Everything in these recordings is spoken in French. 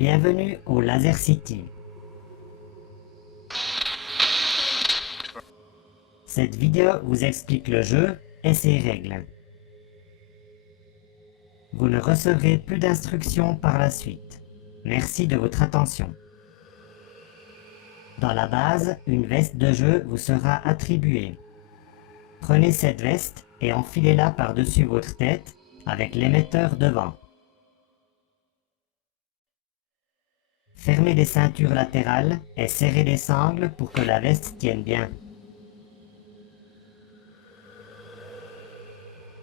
Bienvenue au Laser City. Cette vidéo vous explique le jeu et ses règles. Vous ne recevrez plus d'instructions par la suite. Merci de votre attention. Dans la base, une veste de jeu vous sera attribuée. Prenez cette veste et enfilez-la par-dessus votre tête avec l'émetteur devant. Fermez les ceintures latérales et serrez les sangles pour que la veste tienne bien.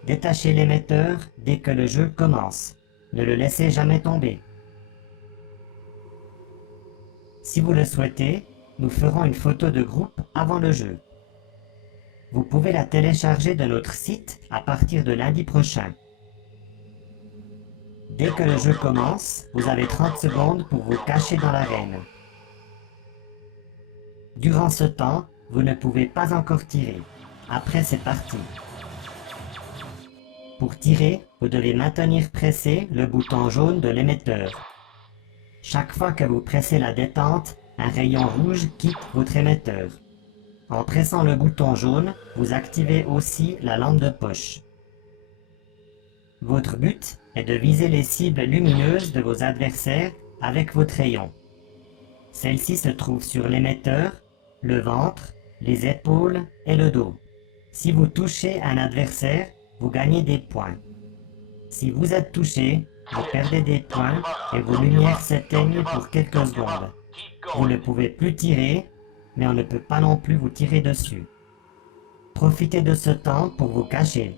Détachez l'émetteur dès que le jeu commence. Ne le laissez jamais tomber. Si vous le souhaitez, nous ferons une photo de groupe avant le jeu. Vous pouvez la télécharger de notre site à partir de lundi prochain. Dès que le jeu commence, vous avez 30 secondes pour vous cacher dans l'arène. Durant ce temps, vous ne pouvez pas encore tirer. Après, c'est parti. Pour tirer, vous devez maintenir pressé le bouton jaune de l'émetteur. Chaque fois que vous pressez la détente, un rayon rouge quitte votre émetteur. En pressant le bouton jaune, vous activez aussi la lampe de poche. Votre but est de viser les cibles lumineuses de vos adversaires avec votre rayon. Celle-ci se trouve sur l'émetteur, le ventre, les épaules et le dos. Si vous touchez un adversaire, vous gagnez des points. Si vous êtes touché, vous perdez des points et vos lumières s'éteignent pour quelques secondes. Vous ne pouvez plus tirer, mais on ne peut pas non plus vous tirer dessus. Profitez de ce temps pour vous cacher.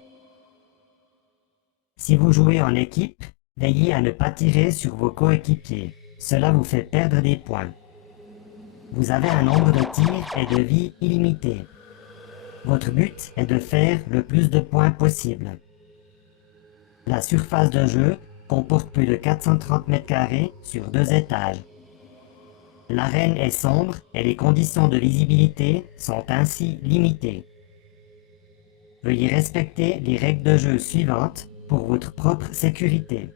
Si vous jouez en équipe, veillez à ne pas tirer sur vos coéquipiers. Cela vous fait perdre des points. Vous avez un nombre de tirs et de vie illimité. Votre but est de faire le plus de points possible. La surface de jeu comporte plus de 430 m² sur 2 étages. L'arène est sombre et les conditions de visibilité sont ainsi limitées. Veuillez respecter les règles de jeu suivantes pour votre propre sécurité.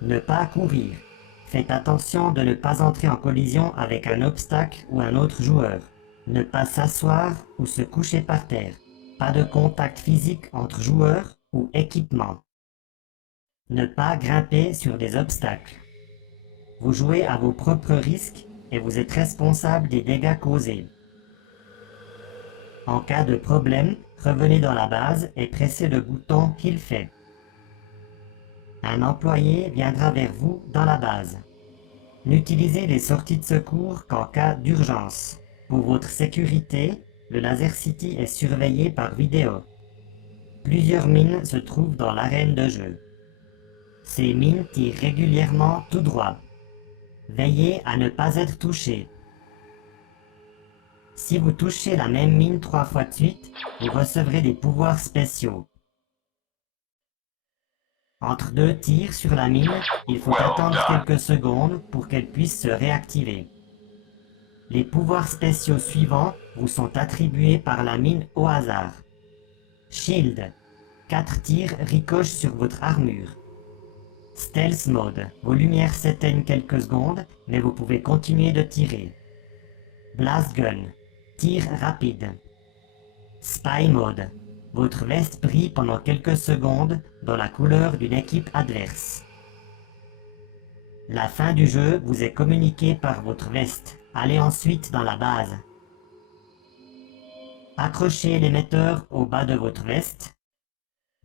Ne pas courir. Faites attention de ne pas entrer en collision avec un obstacle ou un autre joueur. Ne pas s'asseoir ou se coucher par terre. Pas de contact physique entre joueurs ou équipements. Ne pas grimper sur des obstacles. Vous jouez à vos propres risques et vous êtes responsable des dégâts causés. En cas de problème, revenez dans la base et pressez le bouton qu'il fait. Un employé viendra vers vous dans la base. N'utilisez les sorties de secours qu'en cas d'urgence. Pour votre sécurité, le Laser City est surveillé par vidéo. Plusieurs mines se trouvent dans l'arène de jeu. Ces mines tirent régulièrement tout droit. Veillez à ne pas être touché. Si vous touchez la même mine 3 fois de suite, vous recevrez des pouvoirs spéciaux. Entre 2 tirs sur la mine, il faut attendre quelques secondes pour qu'elle puisse se réactiver. Les pouvoirs spéciaux suivants vous sont attribués par la mine au hasard. Shield. 4 tirs ricochent sur votre armure. Stealth Mode. Vos lumières s'éteignent quelques secondes, mais vous pouvez continuer de tirer. Blast Gun. Tir rapide. Spy Mode. Votre veste brille pendant quelques secondes dans la couleur d'une équipe adverse. La fin du jeu vous est communiquée par votre veste. Allez ensuite dans la base. Accrochez l'émetteur au bas de votre veste.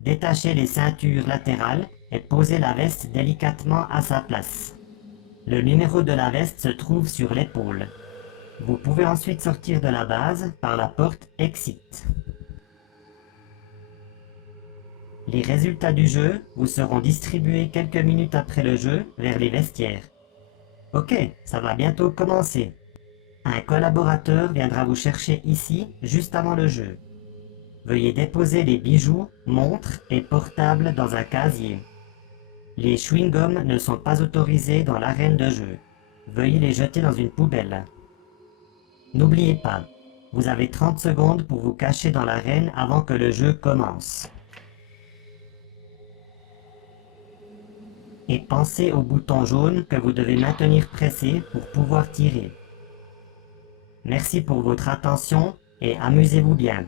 Détachez les ceintures latérales et posez la veste délicatement à sa place. Le numéro de la veste se trouve sur l'épaule. Vous pouvez ensuite sortir de la base par la porte Exit. Les résultats du jeu vous seront distribués quelques minutes après le jeu vers les vestiaires. Ok, ça va bientôt commencer. Un collaborateur viendra vous chercher ici juste avant le jeu. Veuillez déposer les bijoux, montres et portables dans un casier. Les chewing-gums ne sont pas autorisés dans l'arène de jeu. Veuillez les jeter dans une poubelle. N'oubliez pas, vous avez 30 secondes pour vous cacher dans l'arène avant que le jeu commence. et pensez au bouton jaune que vous devez maintenir pressé pour pouvoir tirer. Merci pour votre attention et amusez-vous bien.